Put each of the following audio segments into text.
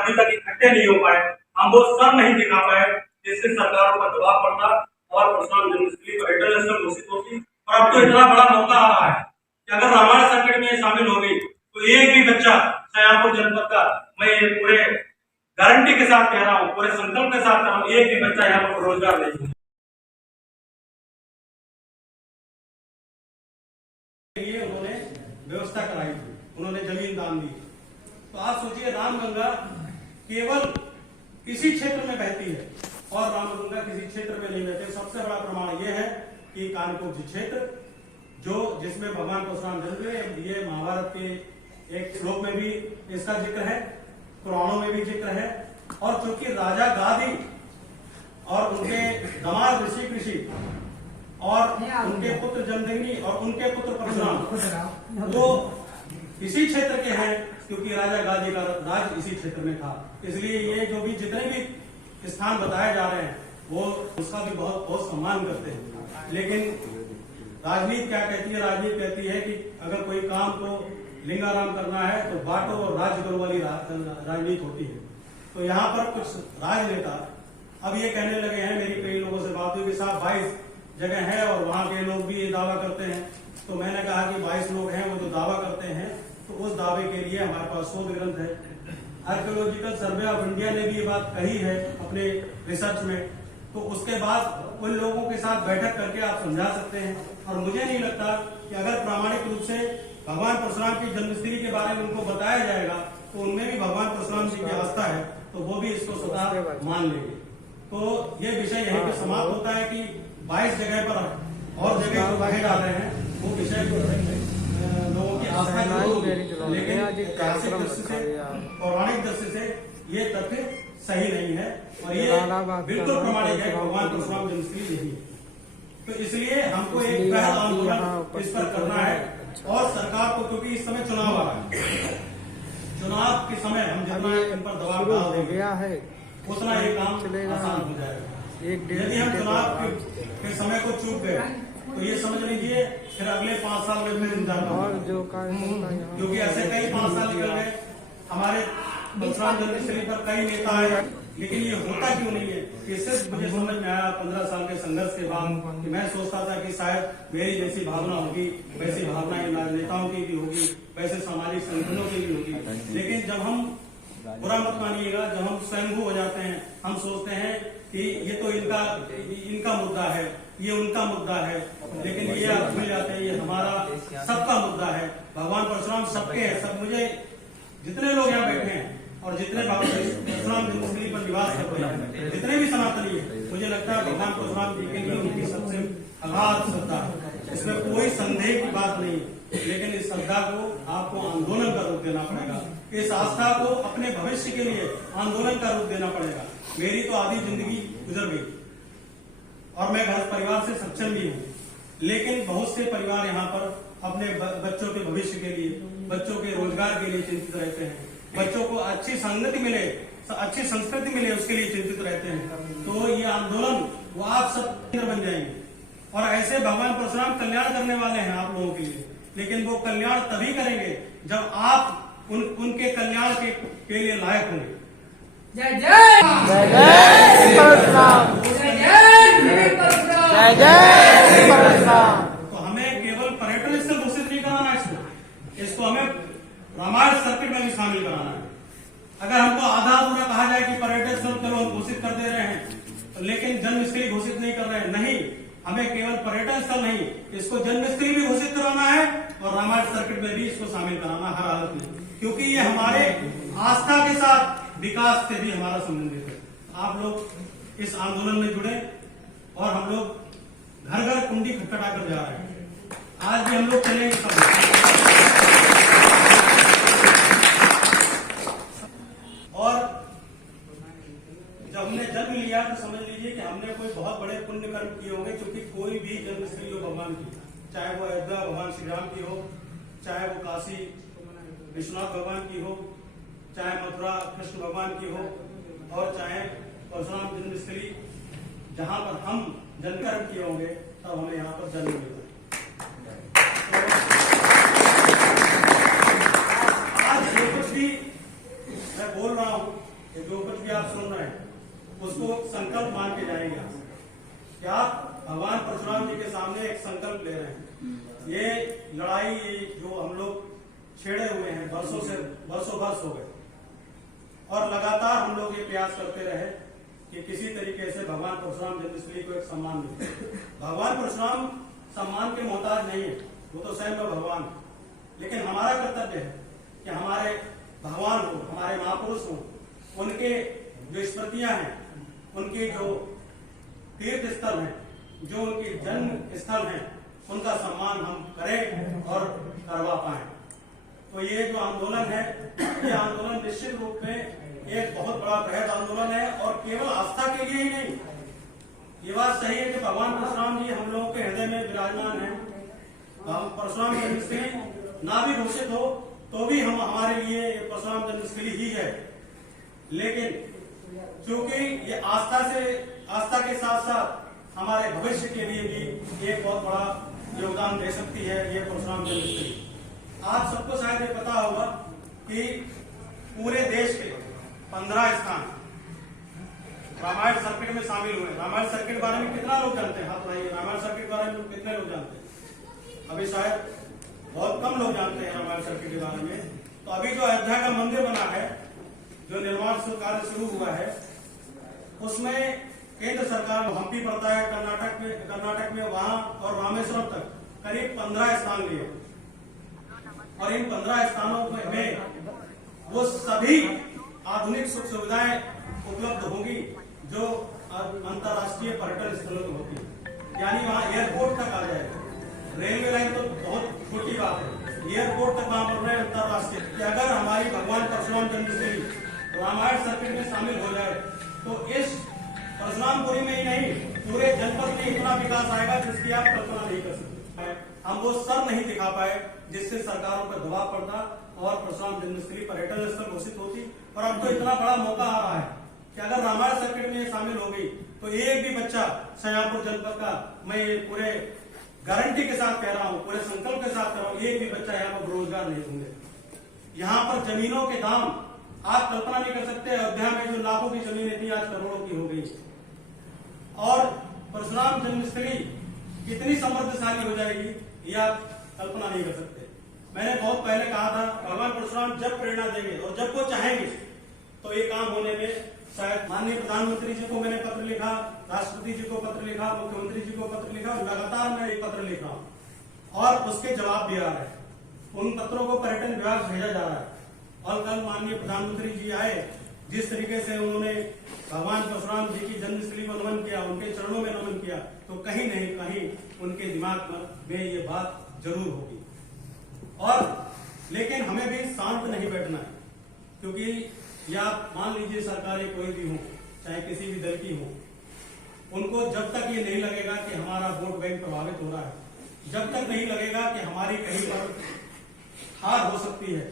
अभी तक इकट्ठे नहीं हो पाए, हम वो सर नहीं दिखा पाए, जिससे सरकारों पर दबाव पड़ता और परशुराम जन्मस्थली को इंटरनेशनल घोषित होती। और अब तो इतना बड़ा मौका आ रहा है कि अगर रामायण सर्किट में शामिल हो गई तो एक भी बच्चा शाहजहांपुर जनपद का, मैं ये पूरे गारंटी के साथ कह रहा हूँ, पूरे संकल्प के साथ कह रहा हूँ, एक भी बच्चा यहाँ पर रोजगार नहीं है। उन्होंने व्यवस्था कराई थी, उन्होंने जमीन दान दी। तो आप सोचिए, रामगंगा केवल किसी क्षेत्र में बहती है और रामगंगा किसी क्षेत्र में नहीं बहती। सबसे बड़ा प्रमाण यह है कि कानपुर क्षेत्र जिसमें भगवान परशुराम जन्म हुए, ये महाभारत के एक श्लोक में भी इसका जिक्र है, पुराणों में भी जिक्र है। और चूंकि राजा गादी और उनके दामाद ऋषि और उनके पुत्र जमदग्नि और उनके पुत्र परशुराम वो इसी क्षेत्र के हैं, क्योंकि राजा गादी का राज इसी क्षेत्र में था। इसलिए ये जो भी जितने भी स्थान बताए जा रहे हैं वो उसका भी बहुत सम्मान करते हैं। लेकिन राजनीति क्या कहती है? राजनीति कहती है कि अगर कोई काम को लिंगाराम करना है तो बांटो और राज्य करो वाली राजनीति होती है। तो यहाँ पर कुछ राजनेता अब ये कहने लगे हैं, मेरी कई लोगों से बात हुई कि साहब 22 जगह है और वहां के लोग भी ये दावा करते हैं। तो मैंने कहा कि 22 लोग हैं वो जो दावा करते हैं, तो उस दावे के लिए हमारे पास शोध ग्रंथ है। आर्कियोलॉजिकल सर्वे ऑफ इंडिया ने भी ये बात कही है अपने रिसर्च में। तो उसके बाद उन लोगों के साथ बैठक करके आप समझा सकते हैं। और मुझे नहीं लगता कि अगर प्रामाणिक रूप से भगवान परशुराम की जन्मस्थली के बारे में उनको बताया जाएगा तो उनमें भी भगवान परशुराम जी की आस्था है, तो वो भी इसको स्वतः मान लेंगे। तो ये विषय यहीं पे समाप्त होता है कि 22 जगह पर और जगह जो बाहर आ रहे हैं वो विषय लोगों की आस्था है, लेकिन ऐतिहासिक दृष्टि से, पौराणिक दृष्टि से ये तथ्य सही नहीं है और ये बिल्कुल प्रमाणिक है, भगवान परशुराम जन्मस्थली यही है। तो इसलिए हमको एक पहल आंदोलन इस पर करना है और सरकार को, क्योंकि इस समय चुनाव आ रहा है, चुनाव के समय हम जितना इन पर दबाव डाल देंगे उतना ये काम आसान हो जाएगा। यदि हम चुनाव के समय को चूक गए तो ये समझ लीजिए फिर अगले 5 साल में फिर इंतजार करना, क्योंकि ऐसे कई 5 साल निकल गए। हमारे परशुराम जन्मस्थली पर कई नेता है, लेकिन ये होता क्यों नहीं है? कि सिर्फ मुझे समझ में आया 15 साल के संघर्ष के बाद कि मैं सोचता था कि शायद मेरी जैसी भावना होगी, वैसी भावना इन राजनेताओं की भी होगी, वैसे सामाजिक संगठनों की भी होगी। लेकिन जब हम, बुरा मत मानिएगा, जब हम स्वयंभू हो जाते हैं, हम सोचते हैं कि ये तो इनका मुद्दा है, ये उनका मुद्दा है, लेकिन ये आप भूल जाते हैं ये हमारा सबका मुद्दा है। भगवान परशुराम सबके हैं। सब, मुझे जितने लोग यहाँ बैठे हैं और जितने परशुराम जन्मस्थली पर निवास करते हैं, जितने भी सनातनी है, मुझे लगता है भगवान परशुराम जी के लिए उनकी सबसे अगाध श्रद्धा है, इसमें कोई संदेह की बात नहीं। लेकिन इस श्रद्धा को आपको आंदोलन का रूप देना पड़ेगा, इस आस्था को अपने भविष्य के लिए आंदोलन का रूप देना पड़ेगा। मेरी तो आधी जिंदगी गुजर गई और मैं घर परिवार से सक्षम भी हूँ, लेकिन बहुत से परिवार यहाँ पर अपने बच्चों के भविष्य के लिए, बच्चों के रोजगार के लिए चिंतित रहते हैं, बच्चों को अच्छी संगति मिले, अच्छी संस्कृति मिले, उसके लिए चिंतित रहते हैं। तो ये आंदोलन वो आप सब केंद्र बन जाएंगे और ऐसे भगवान परशुराम कल्याण करने वाले हैं आप लोगों के लिए। लेकिन वो कल्याण तभी करेंगे जब आप उनके कल्याण के लिए लायक होंगे। जय जय जय परशुराम, जय जय परशुराम, जय परशुराम। तो हमें केवल पर्यटन स्थल घोषित नहीं कराना, इसको हमें रामायण सर्किट में भी शामिल कराना है। अगर हमको आधा पूरा कहा जाए कि पर्यटन स्थल चलो हम घोषित कर दे रहे हैं, लेकिन जन्मस्थली घोषित नहीं कर रहे हैं, नहीं, हमें केवल पर्यटन स्थल नहीं, इसको जन्मस्थली भी घोषित कराना है और रामायण सर्किट में भी इसको शामिल कराना हर हालत में, क्योंकि ये हमारे आस्था के साथ, विकास से भी हमारा संबंधित है। आप लोग इस आंदोलन में जुड़े और हम लोग घर घर कुंडी खटखटा कर जा रहे हैं। आज भी हम लोग चलेंगे सब। और जब हमने जन्म लिया तो समझ लीजिए कि हमने कोई बहुत बड़े पुण्य कर्म किए होंगे, क्योंकि कोई भी जन्मस्थली हो भगवान की, चाहे वो अयोध्या भगवान श्री राम की हो, चाहे वो काशी विश्वनाथ भगवान की हो, चाहे मथुरा कृष्ण भगवान की हो, और चाहे परशुराम जन्मस्थली जहां पर हम जन्म कर्म किए होंगे, तब हमें यहाँ पर जन्म मिला। आज जो कुछ भी मैं मैं बोल रहा हूँ कि जो कुछ भी आप सुन रहे हैं उसको संकल्प मान के जाएंगे आप कि आप भगवान परशुराम जी के सामने एक संकल्प ले रहे हैं। ये लड़ाई जो हम लोग छेड़े हुए हैं वर्षों वर्ष हो गए और लगातार हम लोग ये प्रयास करते रहे कि किसी तरीके से भगवान परशुराम जन्मस्थली को एक सम्मान मिले। भगवान परशुराम सम्मान के मोहताज नहीं है, वो तो स्वयं में भगवान है, लेकिन हमारा कर्तव्य है कि हमारे भगवान हो, हमारे महापुरुष हो, उनके जो स्मृतियां हैं, उनके जो तीर्थ स्थल हैं, जो उनके जन्म स्थल हैं, उनका सम्मान हम करें और करवा पाए। तो ये जो आंदोलन है, ये आंदोलन निश्चित रूप में एक बहुत बड़ा बृहद आंदोलन है और केवल आस्था के लिए ही नहीं। ये बात सही है कि भगवान परशुराम जी हम लोगों के हृदय में विराजमान है। परशुराम जन्मस्थली ना भी घोषित हो तो भी हम हमारे लिए परशुराम जन्मस्थली ही है, लेकिन क्योंकि ये आस्था के साथ साथ हमारे भविष्य के लिए भी एक बहुत बड़ा योगदान दे सकती है ये परशुराम जन्मस्थली। आप सबको शायद ये पता होगा कि पूरे देश के 15 स्थान रामायण सर्किट में शामिल हुए। रामायण सर्किट के बारे में कितना लोग जानते हैं? हाथ उठाइए। रामायण सर्किट के बारे में कितने लोग जानते हैं? अभी शायद बहुत कम लोग जानते हैं रामायण सर्किट के बारे में। तो अभी जो अयोध्या का मंदिर बना है, जो निर्माण कार्य शुरू हुआ है, उसमें केंद्र सरकार हम्पी पड़ता है कर्नाटक में वहां और रामेश्वरम तक करीब 15 स्थान लिए और इन 15 स्थानों में वो सभी आधुनिक सुख सुविधाएं उपलब्ध होंगी जो अंतर्राष्ट्रीय पर्यटन स्थलों में होती है। यानी वहाँ एयरपोर्ट तक आ जाएगा। रेलवे लाइन तो बहुत छोटी बात है, एयरपोर्ट तक वहां पर अंतर्राष्ट्रीय कि अगर हमारी भगवान परशुराम जन्मस्थली रामायण सर्किट में शामिल हो जाए तो इस परशुरामपुरी में ही नहीं पूरे जनपद में इतना विकास आएगा जिसकी आप कल्पना नहीं कर सकते। हम वो सर नहीं दिखा पाए जिससे सरकारों पर दबाव पड़ता और परशुराम जन्मस्थली पर्यटन स्थल घोषित होती। और अब तो इतना बड़ा मौका आ रहा है कि अगर रामायण सर्किट में शामिल हो गई तो एक भी बच्चा शाहजहांपुर जनपद का, मैं ये पूरे गारंटी के साथ कह रहा हूँ, पूरे संकल्प के साथ कह रहा हूँ, एक भी बच्चा यहाँ पर रोजगार नहीं होंगे। यहाँ पर जमीनों के दाम आप कल्पना नहीं कर सकते। अयोध्या में जो लाखों की जमीनें थी आज करोड़ों की हो गई और परशुराम जन्मस्थली कितनी समृद्धशाली हो जाएगी ये आप कल्पना नहीं कर सकते। मैंने बहुत पहले कहा था भगवान परशुराम जब प्रेरणा देंगे और जब वो चाहेंगे तो ये काम होने में शायद माननीय प्रधानमंत्री जी को मैंने पत्र लिखा, राष्ट्रपति जी को पत्र लिखा, मुख्यमंत्री जी को पत्र लिखा, लगातार मैं एक पत्र लिख रहा हूँ और उसके जवाब भी आ रहे हैं। उन पत्रों को पर्यटन विभाग भेजा जा रहा है और कल माननीय प्रधानमंत्री जी आए, जिस तरीके से उन्होंने भगवान परशुराम जी की जन्मस्थली को नमन किया, उनके चरणों में नमन किया, तो कहीं नहीं कहीं उनके दिमाग में ये बात जरूर होगी। और लेकिन हमें भी शांत नहीं बैठना है, क्योंकि या मान लीजिए सरकारें कोई भी हो, चाहे किसी भी दल की हो, उनको जब तक ये नहीं लगेगा कि हमारा वोट बैंक प्रभावित हो रहा है, जब तक नहीं लगेगा कि हमारी कहीं पर हार हो सकती है,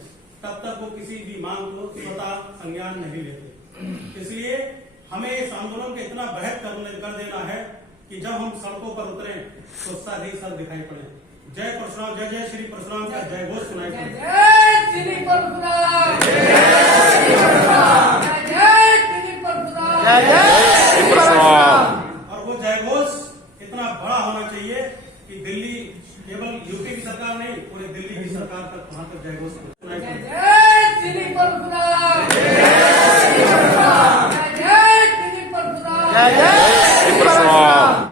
तब तक वो किसी भी मांग को स्वतः संज्ञान नहीं लेते। इसलिए हमें इस आंदोलन को इतना बृहद कर देना है कि जब हम सड़कों पर उतरे तो सर ही सर दिखाई पड़े। जय परशुराम, जय जय श्री परशुराम का जय घोष सुनाई पड़े। जय श्री परशुराम, जय श्री परशुराम, जय श्री परशुराम, जय श्री परशुराम। और वो जय घोष इतना बड़ा होना चाहिए कि दिल्ली, केवल यूपी की सरकार नहीं, पूरे दिल्ली की सरकार तक वहां तक जय घोष सुनाई पड़े। जय श्री परशुराम, जय श्री परशुराम, जय श्री परशुराम, जय श्री परशुराम।